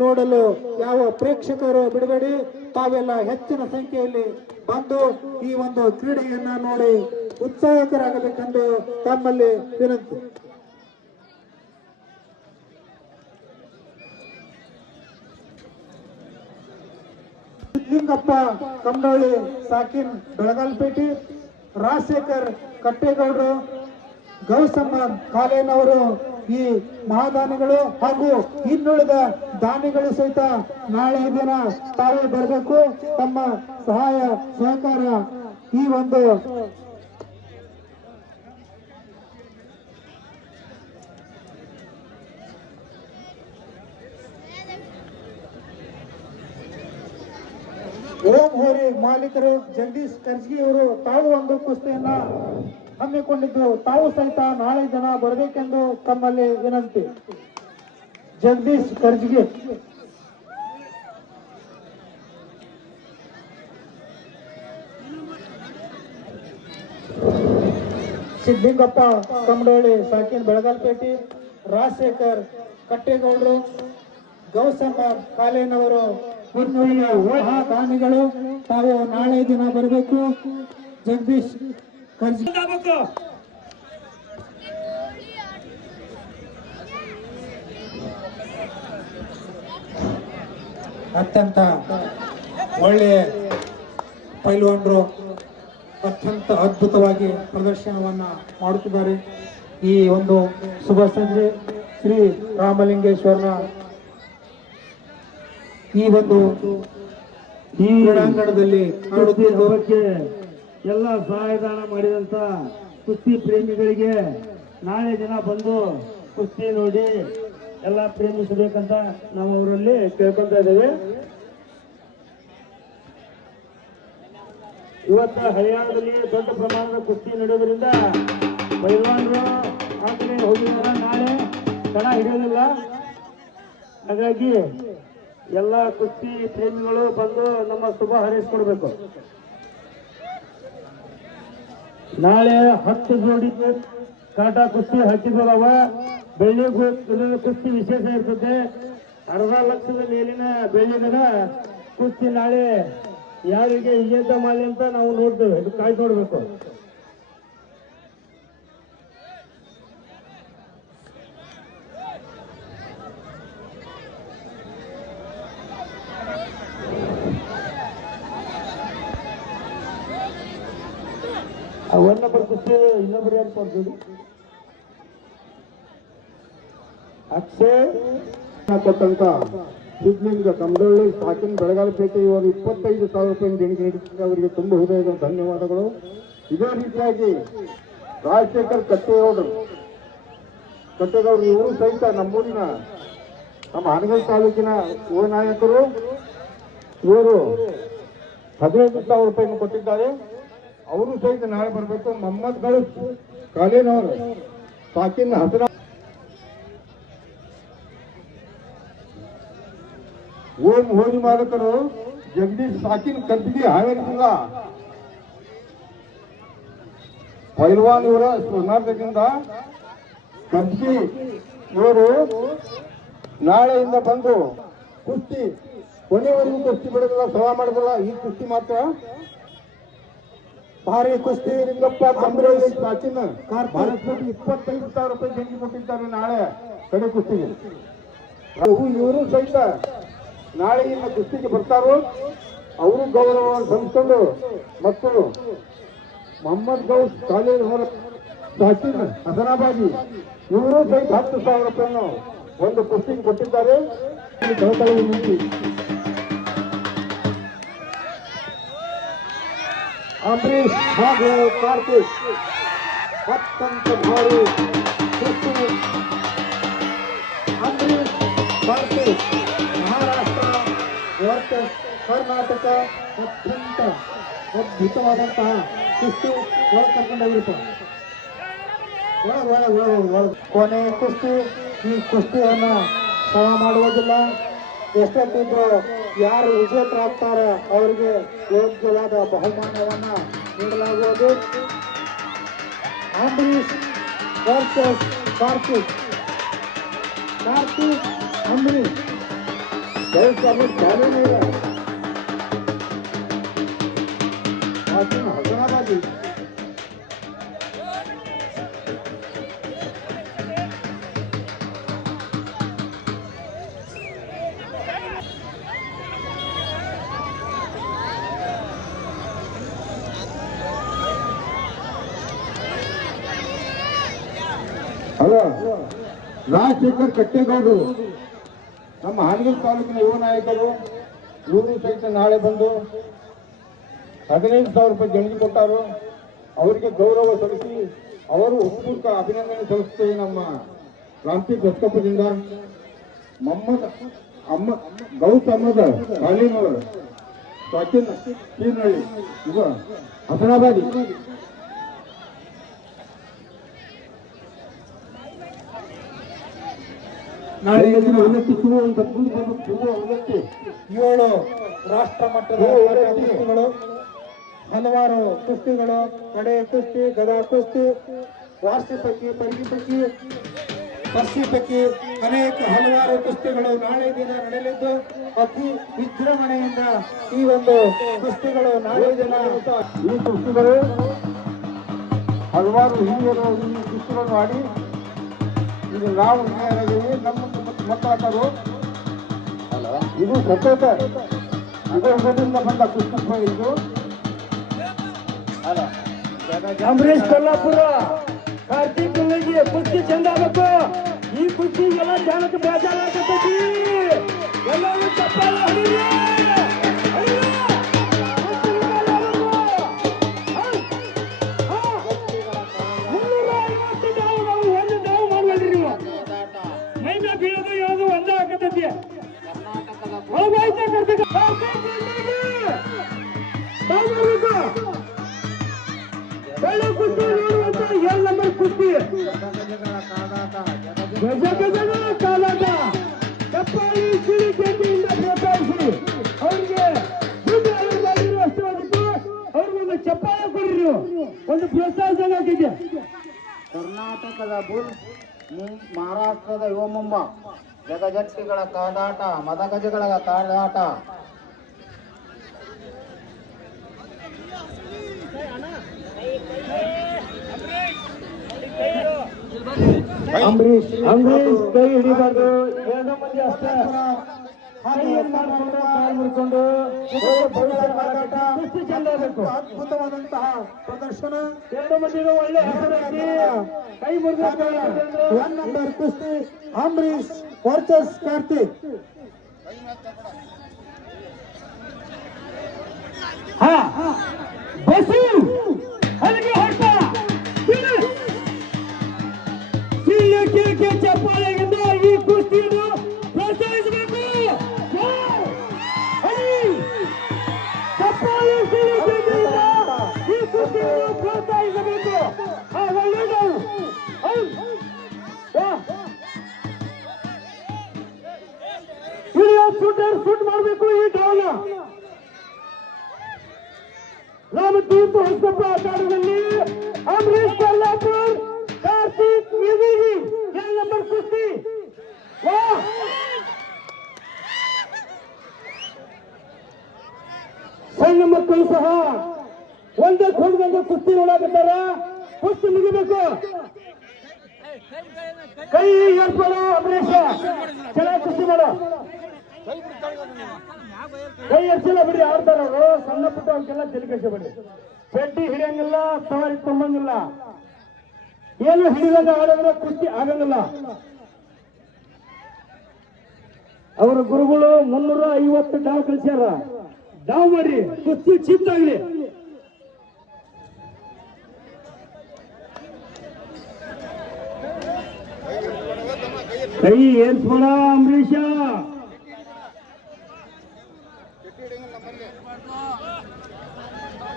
ನೋಡಲು ಯಾವ ಪ್ರೇಕ್ಷಕರು ಬಿಡಬೇಡಿ. ತಾವೆಲ್ಲ ಹೆಚ್ಚಿನ ಸಂಖ್ಯೆಯಲ್ಲಿ ಬಂದು ಈ ಒಂದು ಕ್ರೀಡೆಯನ್ನ ನೋಡಿ ಉತ್ಸಾಹಕರಾಗಬೇಕೆಂದು ತಮ್ಮಲ್ಲಿ ವಿನಂತಿ. ಸಿದ್ಲಿಂಗಪ್ಪ ಕಮಡೋಳಿ ಸಾಕಿನ್ ಬೆಳಗಾಲ್ಪೇಟೆ, ರಾಜಶೇಖರ್ ಕಟ್ಟೇಗೌಡರು, ಗೌಸಮ್ಮ ಕಾಲೇನವರು ಈ ಮಹಾದಾನಿಗಳು ಹಾಗೂ ಇನ್ನುಳಿದ ದಾನಿಗಳು ಸಹಿತ ನಾಳೆ ದಿನ ತಾವೇ ಬರಬೇಕು. ತಮ್ಮ ಸಹಾಯ ಸಹಕಾರ ಈ ಒಂದು ಓಂ ಹೋರಿ ಮಾಲೀಕರು ಜಗದೀಶ್ ಕರ್ಜಗಿ ಅವರು ತಾವು ಒಂದು ಕುಸ್ತಿಯನ್ನ ಹಮ್ಮಿಕೊಂಡಿದ್ದು, ತಾವು ಸಹಿತ ನಾಳೆ ದಿನ ಬರಬೇಕೆಂದು ತಮ್ಮಲ್ಲಿ ವಿನಂತಿ. ಜಗದೀಶ್ ಕರ್ಜಗಿ, ಸಿದ್ಲಿಂಗಪ್ಪ ಕಮಡೋಳಿ ಸಾಕಿನ್ ಬೆಳಗಾಲ್ಪೇಟೆ, ರಾಜಶೇಖರ್ ಕಟ್ಟೇಗೌಡರು, ಗೌಸಮ್ಮ ಕಾಲೇನವರು ಇನ್ನುಳಿದ ಮಹಾದಾನಿಗಳು ತಾವು ನಾಳೆ ದಿನ ಬರಬೇಕು. ಜಗದೀಶ್ ಕರ್ಜಗಿ ಅತ್ಯಂತ ಒಳ್ಳೆಯ ಪೈಲ್ವಾನರು ಅತ್ಯಂತ ಅದ್ಭುತವಾಗಿ ಪ್ರದರ್ಶನವನ್ನ ಮಾಡುತ್ತಿದ್ದಾರೆ. ಈ ಒಂದು ಶುಭ ಸಂಜೆ ಶ್ರೀ ರಾಮಲಿಂಗೇಶ್ವರನ ಈ ಒಂದು ಈ ಕ್ರೀಡಾಂಗಣದಲ್ಲಿ ಕುಸ್ತಿ ಹಬ್ಬಕ್ಕೆ ಎಲ್ಲ ಸಹಾಯದಾನ ಮಾಡಿದಂತ ಕುಸ್ತಿ ಪ್ರೇಮಿಗಳಿಗೆ ನಾಳೆ ದಿನ ಬಂದು ಕುಸ್ತಿ ನೋಡಿ ಎಲ್ಲ ಪ್ರೇಮಿಸಬೇಕಂತ ನಾವು ಅವರಲ್ಲಿ ಕೇಳ್ಕೊಂತ ಇದ್ದೇವೆ. ಇವತ್ತು ಹರಿಯಾಣದಲ್ಲಿ ದೊಡ್ಡ ಪ್ರಮಾಣದ ಕುಸ್ತಿ ನಡೆಯೋದ್ರಿಂದ ಪೈಲ್ವಾನರು ಆ ಕಡೆ ಹೋಗಿದಾರ, ನಾಳೆ ಕಣ ಹಿಡಿಯೋದಿಲ್ಲ. ಹಾಗಾಗಿ ಎಲ್ಲ ಕುಸ್ತಿ ಪ್ರೇಮಿಗಳು ಬಂದು ನಮ್ಮ ಶುಭ ಹಾರೈಸಿಕೊಡ್ಬೇಕು. ನಾಳೆ 10 ಜೋಡಿ ಕಾಟಾ ಕುಸ್ತಿ ಹಾಕಿದವ. ಬೆಳ್ಳಿ ಕುಸ್ತಿ ವಿಶೇಷ ಇರ್ತದೆ. ಅರ್ಧ ಲಕ್ಷದ ಮೇಲಿನ ಬೆಳ್ಳಿನ ಕುಸ್ತಿ ನಾಳೆ ಯಾರಿಗೆ ವಿಜೇತ ಮಾಡಿ ಅಂತ ನಾವು ನೋಡ್ತೇವೆ. ಇದು ಕಾಯ್ದು ನೋಡ್ಬೇಕು. ಒಂದೊಬ್ಬರು ಕುಸ್ತಿ ಇನ್ನೊಬ್ಬರು ಯಾರು ಕೊಡ್ತೀವಿ. ಅಕ್ಷಯ್ ಕೊಟ್ಟಂತ ಸಿದ್ಲಿಂಗ ಕಮಡಳ್ಳಿ ಸಾಕಿನ ಬೆಳಗಾಲಪೇಟೆ ಇವರು 25,000 ರೂಪಾಯಿ ದೇಣಿಗೆ ನೀಡಿದ್ದಾರೆ. ಅವರಿಗೆ ತುಂಬ ಹೃದಯದ ಧನ್ಯವಾದಗಳು. ಇದೇ ರೀತಿಯಾಗಿ ರಾಜಶೇಖರ್ ಕಟ್ಟೇಗೌಡರು ಇವರು ಸಹಿತ ನಮ್ಮೂರಿನ ನಮ್ಮ ಹಾನಗಲ್ ತಾಲೂಕಿನ ಯುವ ನಾಯಕರು. ಇವರು 15,000 ರೂಪಾಯಿಯನ್ನು ಕೊಟ್ಟಿದ್ದಾರೆ. ಅವರು ಸಹಿತ ನಾಳೆ ಬರಬೇಕು. ಮೊಹಮ್ಮದ್ ಗಳುಸ್ ಕಾಲೇನವರು ಸಾಕಿನ ಹಸನ ಓಂ ಹೋಳಿ ಮಾಲಕರು ಜಗದೀಶ್ ಸಾಕಿನ ಕರ್ಬಿಗಿ ಹಾವೇರಿ ಜಿಲ್ಲಾ ಪೈಲ್ವಾನ್ ಇವರ ಸ್ಮರಣದಿಂದ ಕರ್ಬಿಗಿ ಇವರು ನಾಳೆಯಿಂದ ಬಂದು ಕುಸ್ತಿ ಕೊನೆಯವರೆಗೂ ಕುಸ್ತಿ ಬಿಡೋದಿಲ್ಲ, ಸಭಾ ಮಾಡೋದಿಲ್ಲ. ಈ ಕುಸ್ತಿ ಮಾತ್ರ ಭಾರಿ ಕುಸ್ತಿ ಲಿಂಗಪ್ಪ ಕಂಬರಳ್ಳಿ ಸಾಕಿನ 25,000 ರೂಪಾಯಿ ದೇಣಿಗೆ ಕೊಟ್ಟಿದ್ದಾರೆ ನಾಳೆ ಕಡೆ ಕುಸ್ತಿಗೆ. ಇವರು ಸಹಿತ ನಾಳೆಯಿಂದ ಕುಸ್ತಿಗೆ ಬರ್ತಾರೋ ಅವರು ಗೌರವವನ್ನು ಸಲ್ಲಿಸಿಕೊಂಡು ಮತ್ತು ಮೊಹಮ್ಮದ್ ಗೌಸ್ ಕಾಲೇಜ್ ಅವರ ಸಾಕಿನ್ ಹಸನಾಬಾದಿ ಇವರು ಸಹಿತ 10,000 ರೂಪಾಯಿಯನ್ನು ಒಂದು ಕುಸ್ತಿಗೆ ಕೊಟ್ಟಿದ್ದಾರೆ. ಅಂಬರೀಶ್ ಹಾಗೂ ಕಾರ್ತಿಕ್ ಅತ್ಯಂತ ಭಾರಿ ಕುಸ್ತಿ. ಅಂಬರೀಶ್ ಕಾರ್ತಿಕ್ ಮಹಾರಾಷ್ಟ್ರ ವರ್ಸಸ್ ಕರ್ನಾಟಕ ಅತ್ಯಂತ ಅದ್ಭುತವಾದಂತಹ ಕುಸ್ತಿ ಒಳಗೆ ಕರ್ಕೊಂಡೋಗಿರ್ತಾರೆ. ಕೊನೆ ಕುಸ್ತಿ. ಈ ಕುಸ್ತಿಯನ್ನ ಸಮ ಮಾಡುವುದಿಲ್ಲ. ಎಷ್ಟೊತ್ತಿದ್ರು ಯಾರು ವಿಜೇತರಾಗ್ತಾರ ಅವರಿಗೆ ಯೋಗ್ಯವಾದ ಬಹುಮಾನವನ್ನ ನೀಡಲಾಗುವುದು. ಅಂಬರೀಶ್ ವರ್ಸಸ್ ಕಾರ್ತಿಕ್ ಅಂಬರೀಶ್ ಹಸನಾಬಾದಿ ಹಲೋ ರಾಜಶೇಖರ್ ಕಟ್ಟೇಗೌಡರು ನಮ್ಮ ಹಾನಗಲ್ ತಾಲೂಕಿನ ಯುವ ನಾಯಕರು. ಇವರು ಸಹಿತ ನಾಳೆ ಬಂದು 15,000 ರೂಪಾಯಿ ದೇಣಿಗೆ ಕೊಟ್ಟರು. ಅವರಿಗೆ ಗೌರವ ಸಲ್ಲಿಸಿ ಅವರು ಹೃತ್ಪೂರ್ವಕ ಅಭಿನಂದನೆ ಸಲ್ಲಿಸುತ್ತೇವೆ. ನಮ್ಮ ರಾಮಪೀಠ ಹೊಸಕೊಪ್ಪದಿಂದ ಗೌಸ್ ಅಹಮದ್ ಕಾಲೀನವರು ಸಾಕಿನ್ ಕೀರ್ನಳ್ಳಿ ಇವ ಹಸನಾಬಾದಿ ನಾಳೆ 7 ರಾಷ್ಟ್ರ ಮಟ್ಟದ ಕುಸ್ತಿಗಳು, ಹಲವಾರು ಕುಸ್ತಿಗಳು, ಕಡೆ ಕುಸ್ತಿ, ಗದಾ ಕುಸ್ತಿ, ವಾರ್ಷಿ ಪೈಕಿ, ಪರಿಗಿ ಪೈಕಿ, ಪರ್ಸಿ ಪೈಕಿ ಅನೇಕ ಹಲವಾರು ಕುಸ್ತಿಗಳು ನಾಳೆ ದಿನ ನಡೆಯಲಿದ್ದು ಅತಿ ವಿಜೃಂಭಣೆಯಿಂದ ಈ ಒಂದು ಕುಸ್ತಿಗಳು ನಾಳೆ ದಿನ ಈ ಕುಸ್ತಿಗಳು ಹಲವಾರು ಹಿರಿಯರು ಈ ಕುಸ್ತಿಗಳನ್ನು ಆಡಿ ಈಗ ನಾವು ನಮ್ಮ ಮಾತಾಡೋರು ಇದು ಸತತ ಇದರಿಂದ ಬಂದ ಕುಸ್ತಿ ಇದು ಅಂಬರೀಶ್ ಕೊಲ್ಲಾಪುರ ಕಾರ್ತಿಕ್ ಕುಲ್ಲಿಗೆ ಕುಸ್ತಿ ಚಂದ ಆಗಬೇಕು. ಈ ಕುಸ್ತಿ ಎಲ್ಲ ಜನಕ್ಕೆ ಬೇಜಾರಾಗತೈತಿ. ಎಲ್ಲರೂ ಚಪ್ಪಾಳೆ ಹೊಡೀರಿ. ಕುಸ್ತಿ ಗಜ ಗಜಗಳ ಕಾಲಾಟ ಚಪ್ಪಾಳಿ ಸಿಡಿ ಕೆಂಡಿಯಿಂದ ಪ್ರೋತ್ಸಾಹಿಸಿ ಅವ್ರಿಗೆ ದುಡ್ಡು ಅಷ್ಟು ಆಗಿತ್ತು. ಅವ್ರಿಗೊಂದು ಚಪ್ಪಾಳೆ ಕೊಡ್ರಿ ನೀವು, ಒಂದು ಪ್ರೋತ್ಸಾಹ ಆಗಿದೆ. ಕರ್ನಾಟಕದ ಬುಲ್ ಮಹಾರಾಷ್ಟ್ರದ ಯುವಮುಂಬ ಜಗಜಟ್ಟಿಗಳ ಕಾದಾಟ ಮದಗಜಗಳ ಕಾದಾಟ. ಅಂಬರೀಶ್ ಕೈ ಹಿಡಿಬಾರ್ದು. ಎರಡು ಮಂದಿ ಅಷ್ಟೇ ಮುರ್ಕೊಂಡು ಚಂದ ಆಗಬೇಕು. ಅದ್ಭುತವಾದಂತಹ ಪ್ರದರ್ಶನ. ಎರಡು ಮಂದಿಗೂ ಒಳ್ಳೆ ಹೆಸರಾಗಿ ಕೈ ಮುರಿದ ನಂಬರ್ ಕುಸ್ತಿ ಅಂಬರೀಶ್ ವರ್ಸಸ್ ಕಾರ್ತಿಕ್. ಬಸ್ಸು ಅಲ್ಲಿಗೆ ಹೊರಟ ಕೆ ಚಪ್ಪಾಳೆಯಿಂದ ಈ ಕುಸ್ತಿಯನ್ನು ಪ್ರೋತ್ಸಾಹಿಸಬೇಕು. ಚಪ್ಪಾಳೆ ಈ ಕುಸ್ತಿಯನ್ನು ಪ್ರೋತ್ಸಾಹಿಸಬೇಕು. ಶೂಟ್ ಮಾಡಬೇಕು. ಈ ಡೌನ್ ರಾಮತೀರ್ಥ ಹೊಸಪ್ಪ ಅಖಾಡದಲ್ಲಿ ಅಂಬರೀಶ್ ಕೊಲ್ಲಾಪುರ್ ಕಾರ್ತಿಕ್ ಮಿದಿಗಿ ಎರಡು ನಂಬರ್ ಕುಸ್ತಿ. ಸಣ್ಣ ಮಕ್ಕಳು ಸಹ ಒಂದಕ್ಕೆ ಹೊಡೆದಂಗೆ ಕುಸ್ತಿ ನೋಡಾಕತ್ತಾರ. ಕುಸ್ತಿ ಮುಗಿಬೇಕು. ಕೈ ಏರ್ಪಡ ಅಂಬರೀಶ, ಚೆನ್ನಾಗಿ ಕುಸ್ತಿ ಮಾಡ. ಕೈ ಎರ್ಸಿಲ್ಲ ಬಿಡಿ, ಆಡ್ತಾರ ಅವರು. ಸಣ್ಣ ಪುಟ್ಟ ಅವಕ್ಕೆಲ್ಲ ತಲೆಕೆಡಿಸಬೇಡಿ. ಚಡ್ಡಿ ಹಿಡಿಯಂಗಿಲ್ಲ, ಸವಾರಿ ತುಂಬಂಗಿಲ್ಲ. ಏನು ಹಿಡಿದಾಗ ಆಡಿದ್ರೆ ಕುಸ್ತಿ ಆಗಂಗಿಲ್ಲ. ಅವರ ಗುರುಗಳು 350 ಡಾವ್ ಕಳಿಸ್ಯಾರ. ಡಾವ್ ಮಾಡಿ ಕುಸ್ತಿ ಚಿತ್ತಾಗ್ಲಿ. ಕೈ ಏರ್ಸ್ಬೇಡ ಅಂಬರೀಶ.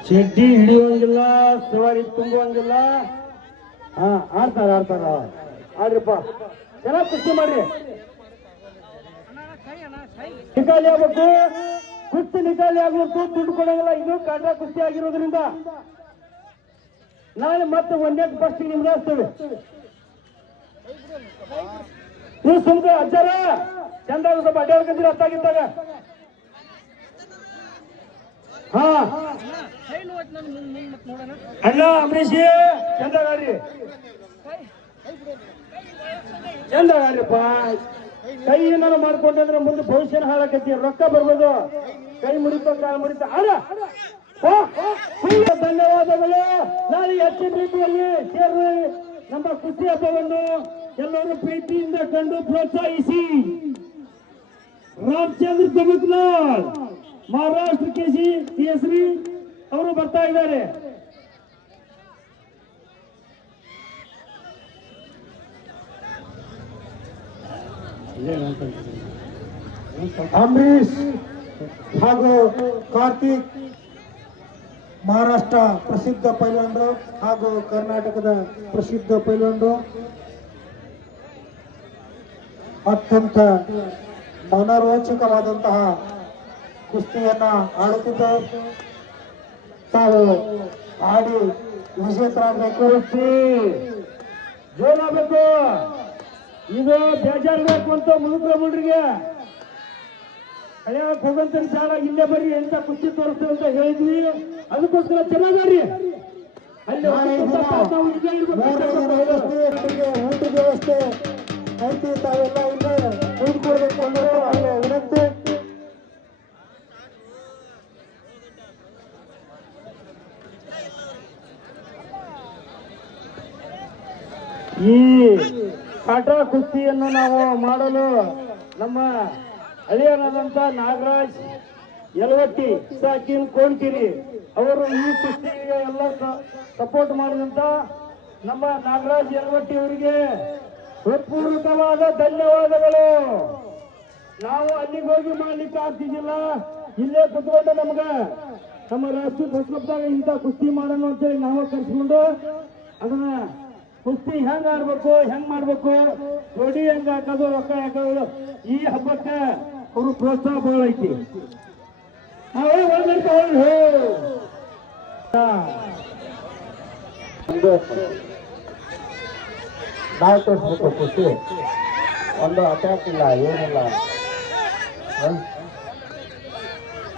ಚಡ್ಡಿ ಹಿಡಿಯುವಂಗಿಲ್ಲ, ಸವಾರಿ ತುಂಬುವಂಗಿಲ್ಲ. ಆಡ್ತಾರ ಆಡ್ರಿಪ್ಪ, ಚೆನ್ನಾಗಿ ಕುಸ್ತಿ ಮಾಡ್ರಿ. ನಿಕಾಲಿ ಆಗ್ಬೇಕು, ಕುಸ್ತಿ ನಿಕಾಲಿ ಆಗ್ಬೇಕು. ದುಡ್ಡು ಕೊಡಂಗಿಲ್ಲ. ಇದು ಕಾಟ ಕುಸ್ತಿ ಆಗಿರೋದ್ರಿಂದ ನಾಳೆ ಮತ್ತೆ ಒಂದೇ ಫಸ್ಟ್ ನಿಮ್ಗೆ ಹಚ್ತೇವೆ. ನೀವು ಸುಮ್ಗೆ ಅಜ್ಜಾರ ಚಂದ ಸ್ವಲ್ಪ ಅಡ್ಡಾಡ್ಕೊಂತೀರ ಅತ್ತಾಗಿದ್ದಾಗ. ಅಣ್ಣ ಅಂಬರೀಶ್ ಚಂದಾಗಾಡ್ರಿ, ಚಂದಾಗಾಡ್ರಿಪ್ಪ. ಕೈ ಏನಾರು ಮಾಡ್ಕೊಂಡ್ರೆ ಮುಂದೆ ಭವಿಷ್ಯನ ಹಾಳಾಕತಿ. ರೊಕ್ಕ ಬರ್ಬೋದು. ಕೈ ಮುರಿತ ಕಾಲು ಮುರಿತ. ಧನ್ಯವಾದಗಳು. ನಾಳೆ ಹೆಚ್ಚಿನ ರೀತಿಯಲ್ಲಿ ಸೇರಿ ನಮ್ಮ ಕುಸ್ತಿ ಹಬ್ಬವನ್ನು ಎಲ್ಲರೂ ಪ್ರೀತಿಯಿಂದ ಕಂಡು ಪ್ರೋತ್ಸಾಹಿಸಿ. ರಾಮಚಂದ್ರ ತಮಿಳ್ನಾಡ್ ಮಹಾರಾಷ್ಟ್ರ ಕೇಸರಿ ಅವರು ಬರ್ತಾ ಇದ್ದಾರೆ. ಅಂಬರೀಶ್ ಹಾಗೂ ಕಾರ್ತಿಕ್ ಮಹಾರಾಷ್ಟ್ರ ಪ್ರಸಿದ್ಧ ಪೈಲ್ವಾನರು ಹಾಗೂ ಕರ್ನಾಟಕದ ಪ್ರಸಿದ್ಧ ಪೈಲ್ವಾನರು ಅತ್ಯಂತ ಮನೋರೋಚಕವಾದಂತಹ ಕುಸ್ತಿಯನ್ನ ಆಡುತ್ತಿದ್ದು ತಾವು ಆಡಿ ವಿಜೇತರಾಗಬೇಕು. ಜೋರಾಗಬೇಕು. ಇದು ಬೇಜಾರ್ಬೇಕು ಅಂತ ಮುದುಕ್ರ ಮುಡ್ರಿಗೆ ಹಳೆಯಕ್ಕೆ ಹೋಗಂತ ಸಾಲ ಇಲ್ಲೇ ಬರ್ರಿ ಎಂತ ಕುಸ್ತಿ ತೋರಿಸ್ತೇವೆ ಅಂತ ಹೇಳಿದ್ವಿ. ಅದಕ್ಕೋಸ್ಕರ ಚೆನ್ನಾಗಿ ಅಲ್ಲಿ ಊಟ ವ್ಯವಸ್ಥೆ ಐತಿ. ತಾವೆಲ್ಲ ಇಲ್ಲೇ ಉಳಿದುಕೊಳ್ಬೇಕು ಅನ್ನೋ ವಿನಂತಿ. ಕಾಟಾ ಕುಸ್ತಿಯನ್ನು ನಾವು ಮಾಡಲು ನಮ್ಮ ಹಳಿಯರಾದಂತ ನಾಗರಾಜ್ ಯಲವಟ್ಟಿ ಸಾಕಿನ್ ಕೋಣ್ಕಿರಿ ಅವರು ಈ ಕುಸ್ತಿಗೆ ಎಲ್ಲ ಸಪೋರ್ಟ್ ಮಾಡಿದಂತ ನಮ್ಮ ನಾಗರಾಜ್ ಯಲವಟ್ಟಿ ಅವರಿಗೆ ಹೃತ್ಪೂರ್ವಕವಾದ ಧನ್ಯವಾದಗಳು. ನಾವು ಅಲ್ಲಿಗೆ ಹೋಗಿ ಮಾಡ್ಲಿಕ್ಕೆ ಆಗ್ತಿದ್ದಿಲ್ಲ, ಇಲ್ಲೇ ಕುತ್ಕೊಂಡು ನಮ್ಗ ನಮ್ಮ ರಾಷ್ಟ್ರೀಯ ಪ್ರಸ್ತಾಪದಾಗ ಇಂಥ ಕುಸ್ತಿ ಮಾಡೋಣ ಅಂತೇಳಿ ನಾವು ಕರ್ಸ್ಕೊಂಡು ಅದನ್ನ ಕುಸ್ತಿ ಹೆಂಗ್ ಆಡ್ಬೇಕು, ಹೆಂಗ್ ಮಾಡ್ಬೇಕು, ಜೋಡಿ ಹೆಂಗ್ ಹಾಕೋದು, ರೊಕ್ಕ ಹಾಕೋದು, ಈ ಹಬ್ಬಕ್ಕೆ ಅವರು ಪ್ರೋತ್ಸಾಹ ಬಹಳ ಐತಿ. ನಾವು ತೋರಿಸ್ಬೇಕು ಕುಸ್ತಿ, ಒಂದು ಅಟ್ಯಾಕ್ ಇಲ್ಲ, ಏನಿಲ್ಲ.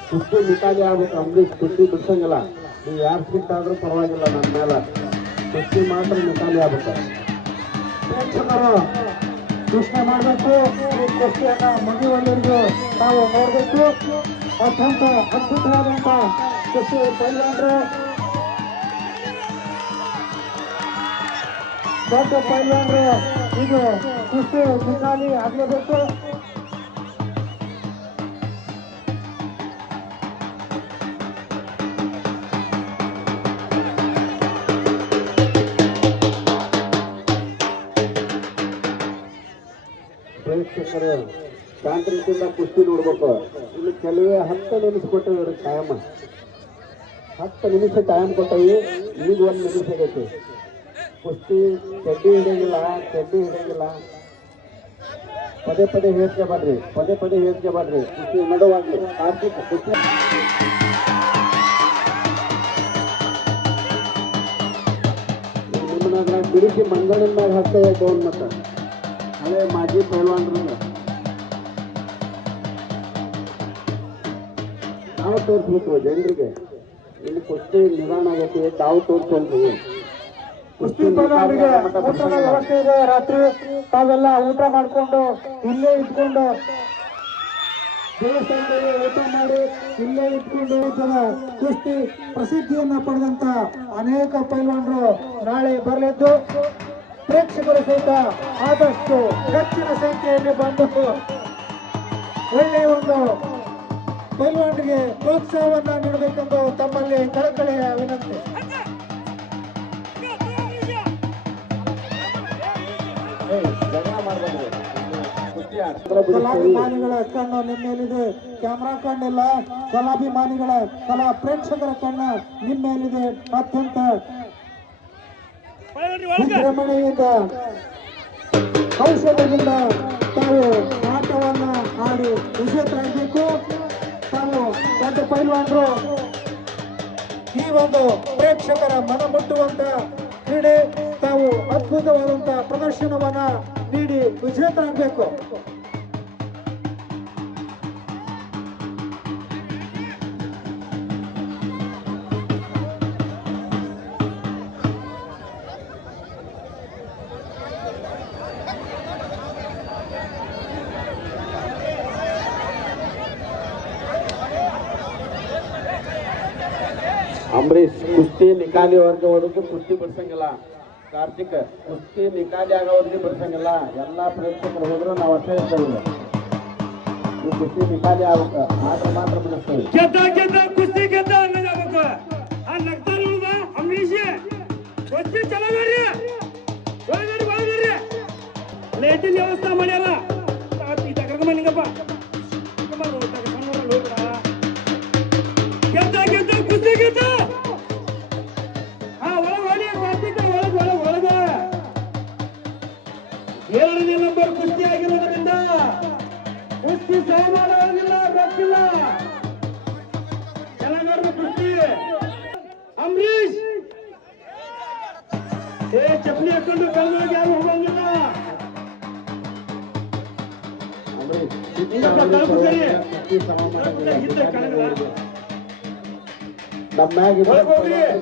ಕುಸ್ತಿ ನಿಕಾಲಿ ಆಗ್ಬೇಕು. ಅಂಬರೀಷ್ ಕುಸ್ತಿ ಬಿಡ್ಸಂಗಿಲ್ಲ. ನೀವು ಯಾರು ಸಿಟ್ ಆದ್ರೂ ಪರವಾಗಿಲ್ಲ, ನನ್ನ ಮೇಲೆ ಕುಸ್ತಿ ಮಾತ್ರ ನಿಕಾಲಿ ಆಗ್ಬೇಕು. ಪ್ರೇಕ್ಷಕರು ಪ್ರಶ್ನೆ ಮಾಡಬೇಕು. ಈ ಕುಸ್ತಿಯನ್ನ ಮುಗಿಯುವವರೆಗೂ ನಾವು ನೋಡಬೇಕು. ಅತ್ಯಂತ ಅದ್ಭುತವಾದಂತ ಕುಸ್ತಿ ಪೈಲ್ವಾನರು, ದೊಡ್ಡ ಪೈಲ್ವಾನರು. ಇದು ಕುಸ್ತಿ ನಿಕಾಲಿ ಆಗಲೇಬೇಕು. ಪ್ರೇಕ್ಷಕರು ಶಾಂತ ರೀತಿಯಿಂದ ಕುಸ್ತಿ ನೋಡ್ಬೇಕು. ಇಲ್ಲಿ ಕೆಲವೇ 10 ನಿಮಿಷ ಕೊಟ್ಟವಿ ಇವ್ರಿಗೆ ಟೈಮ್. 10 ನಿಮಿಷ ಟೈಮ್ ಕೊಟ್ಟವಿ. ಈಗ 1 ನಿಮಿಷ ಆಗೈತಿ. ಕುಸ್ತಿ ಚಡ್ಡಿ ಹಿಡಿಯಂಗಿಲ್ಲ, ಪದೇ ಪದೇ ಹೇಳ್ಕೊಬಾರ್ರಿ, ಕುಸ್ತಿ ನಡುವಾಗ್ಲಿ. ಕಾರ್ತಿಕ್ ಕುಸ್ತಿ ನಿಮ್ಮನ್ನ ಬಿಡಿಸಿ ಮಂಗಳಿನ ಮ್ಯಾಗ ಹಾಕ್ತೇವೆ ಬೋನ್. ಮತ್ತ ಹಳೆ ಮಾಜಿ ಪೈಲ್ವಾನ್ರು ನಾವು ತೋರಿಸ್ಬೇಕು ಜನರಿಗೆ. ಇಲ್ಲಿ ಕುಸ್ತಿ ನಿಧಾನ ಆಗೈತಿ, ತಾವು ತೋರಿಸ್ಕೊಂಡ್ರಿ. ಕುಸ್ತಿ ಪೈಲ್ವಾನರಿಗೆ ಊಟದ ವ್ಯವಸ್ಥೆ ಇದೆ. ರಾತ್ರಿ ತಾವೆಲ್ಲ ಊಟ ಮಾಡಿಕೊಂಡು ಇಲ್ಲೇ ಇಟ್ಕೊಂಡು ದೇವಸ್ಥಾನದಲ್ಲಿ ಊಟ ಮಾಡಿ ಇಲ್ಲೇ ಇಟ್ಕೊಂಡು ಕುಸ್ತಿ ಪ್ರಸಿದ್ಧಿಯನ್ನ ಪಡೆದಂತ ಅನೇಕ ಪೈಲ್ವಾನರು ನಾಳೆ ಬರಲಿದ್ದು, ಪ್ರೇಕ್ಷಕರು ಸಹಿತ ಆದಷ್ಟು ಹೆಚ್ಚಿನ ಸಂಖ್ಯೆಯಲ್ಲಿ ಬಂದು ಒಳ್ಳೆಯ ಒಂದು ಪೈಲ್ವಾನರಿಗೆ ಪ್ರೋತ್ಸಾಹವನ್ನ ನೀಡಬೇಕೆಂದು ತಮ್ಮಲ್ಲಿ ಕಳಕಳಿಯ ವಿನಂತಿ. ಕಲಾಭಿಮಾನಿಗಳ ಕಣ್ಣು ನಿಮ್ಮ ಮೇಲಿದೆ, ಕ್ಯಾಮ್ರಾ ಕಣ್ಣಿಲ್ಲ. ಕಲಾಭಿಮಾನಿಗಳ ಕಲಾ ಪ್ರೇಕ್ಷಕರ ಕಣ್ಣು ನಿಮ್ಮ ಮೇಲಿದೆ. ಅತ್ಯಂತ ವಿಜೃಂಭಣೆಯಿಂದ ಕೌಶಲ್ಯದಿಂದ ತಾವು ಆಟವನ್ನ ಆಡಿ ವಿಜೇತರಾಗಬೇಕು. ತಾವು ದೊಡ್ಡ ಪೈಲ್ವಾನರು ಈ ಒಂದು ಪ್ರೇಕ್ಷಕರ ಮನ ಮುಟ್ಟುವಂತ ಕ್ರೀಡೆ, ತಾವು ಅದ್ಭುತವಾದಂತ ಪ್ರದರ್ಶನವನ್ನ ನೀಡಿ ವಿಜೇತರಾಗಬೇಕು. ಅಂಬರೀಷ್ ಕುಸ್ತಿ ನಿಕಾಲಿ ಅವ್ರಿಗೆ ಹೊಡೆದು ಕುಸ್ತಿ ಬಿಡ್ಸಂಗಿಲ್ಲ. ಕಾರ್ತಿಕ್ ಕುಸ್ತಿ ನಿಕಾಲಿ ಆಗೋವ್ರಿಗೆ ಬಿಡ್ಸಂಗಿಲ್ಲ. ಎಲ್ಲಾ ಪ್ರೇಕ್ಷಕರು ಹೋದ್ರು ನಾವು ಅಷ್ಟೇ ಇರ್ತೇವೆ. ಈ ಕುಸ್ತಿ ನಿಕಾಲಿ ಆಗ್ಬೇಕು, ಆದ್ರೆ ಮಾತ್ರ ಬಿಡಿಸ್ತೇವೆ. ಕುಸ್ತಿ ಗೆದ್ದ ಅನ್ನೋದಾಗಬೇಕು. ಆ ನಗ್ತಾ ನೋಡುವ ಅಂಬರೀಷ್ ಕುಸ್ತಿ ಚಲೋ ಬರ್ರಿ, ಲೈಟಿನ ವ್ಯವಸ್ಥೆ ಮಾಡ್ಯಾರ. ಕರ್ಕೊಂಬನಿಗಪ್ಪ ಗೆದ್ದ ಕುಸ್ತಿ ಗೆದ್ದ. ಒಳಗ 2ನೇ ನಂಬರ್ ಕುಸ್ತಿ ಆಗಿರೋದ್ರಿಂದ ಕುಸ್ತಿ ಸಹ ಮಾಡೋದಿಲ್ಲ, ಗೊತ್ತಿಲ್ಲ. ಚೆನ್ನಾಗಿ ಕುಸ್ತಿ. ಅಂಬರೀಷ್ ಚಪ್ಪಲಿ ಹಾಕೊಂಡು ಬೆಳಗ್ಗೆ ಯಾರು ಹೋಗಂಗಿಲ್ಲ.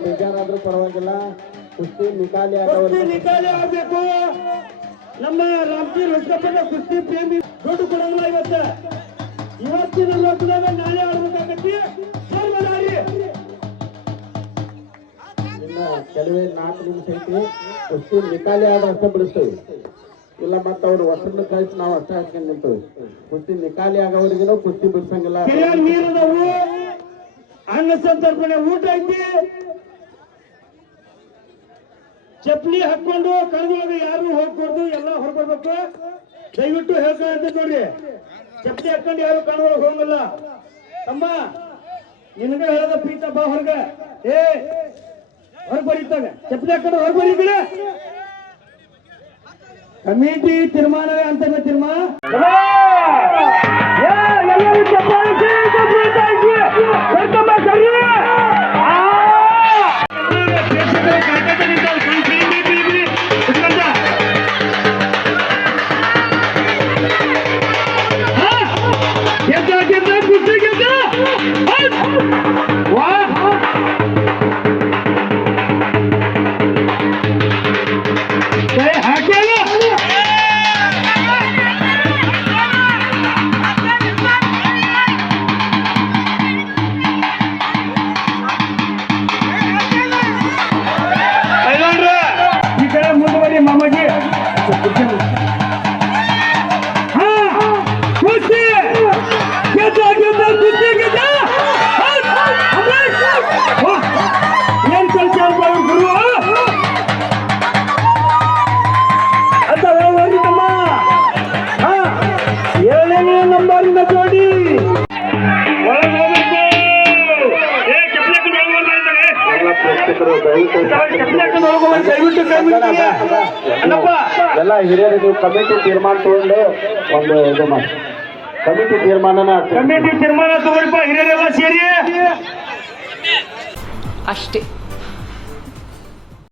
ಬೇಜಾರಾದ್ರೂ ಪರವಾಗಿಲ್ಲ, ಕುಸ್ತಿ ನಿಕಾಲಿ ಆಗ್ಬೇಕು. ನಮ್ಮ ರಾಮಕಿ ಹೊಸಕಪ್ಪನ ಕುಸ್ತಿ ಪ್ರೇಮಿ ದುಡ್ಡು ಕೊಡಂಗಿಲ್ಲ. ಇವತ್ತಿನ ಲೋಕದಾಗ ನಾಳೆ ಆಡ್ಬೇಕಾಗತ್ತಿ. ಇನ್ನ ಕೆಲವೇ 4 ನಿಮಿಷ ಐತಿ. ಕುಸ್ತಿ ನಿಕಾಲಿ ಆದ್ರೆ ಅಷ್ಟೇ ಬಿಡಿಸ್ತೇವೆ, ಇಲ್ಲ ಎಲ್ಲ ಮತ್ತೆ ಅವ್ರು ಹೊಸನ್ನ ಕಳಿಸಿ ನಾವು ಅಷ್ಟ ಹಾಕ್ಕೊಂಡು ನಿಂತೀವಿ. ಕುಸ್ತಿ ನಿಕಾಲಿ ಆಗೋವರೆಗೂ ಕುಸ್ತಿ ಬಿಡ್ಸಂಗಿಲ್ಲ. ಕೆರೆಯಾಗ ನೀರದವು, ಅನ್ನ ಸಂತರ್ಪಣೆ ಊಟ ಐತಿ. ಚಪ್ಲಿ ಹಾಕೊಂಡು ಕಳೆದೊಳಗೆ ಯಾರು ಹೋಗ್ಕೊಡ್ದು, ಎಲ್ಲ ಹೊರಬರ್ಬೇಕು. ದಯವಿಟ್ಟು ಹೇಳ್ಕೊಂತ ನೋಡ್ರಿ, ಚಪ್ಲಿ ಹಾಕೊಂಡು ಯಾರು ಕಣದೊಳಗೆ ಹೋಗಲ್ಲ. ತಮ್ಮ ನಿನಗ ಹೇಳದ ಪ್ರೀತ ಬಾ ಹೊರಗ, ಹೊರಗೆ ಬರೀತಾಗ ಚಪ್ಲಿ ಹಾಕೊಂಡು ಹೊರಗೆ ಬರೀ ಕಡೆ. ಕಮಿಟಿ ತೀರ್ಮಾನವೇ ಅಂತಂದ್ರೆ ತೀರ್ಮಾನ. ಎಲ್ಲ ಹಿರಿಯರು ನೀವು ಕಮಿಟಿ ತೀರ್ಮಾನ ತಗೊಂಡು ಒಂದು ಇದು ಮಾಡಿ. ಕಮಿಟಿ ತೀರ್ಮಾನ ತಗೊಂಡಪ್ಪ ಹಿರಿಯರೆಲ್ಲ ಸೇರಿ ಅಷ್ಟೇ.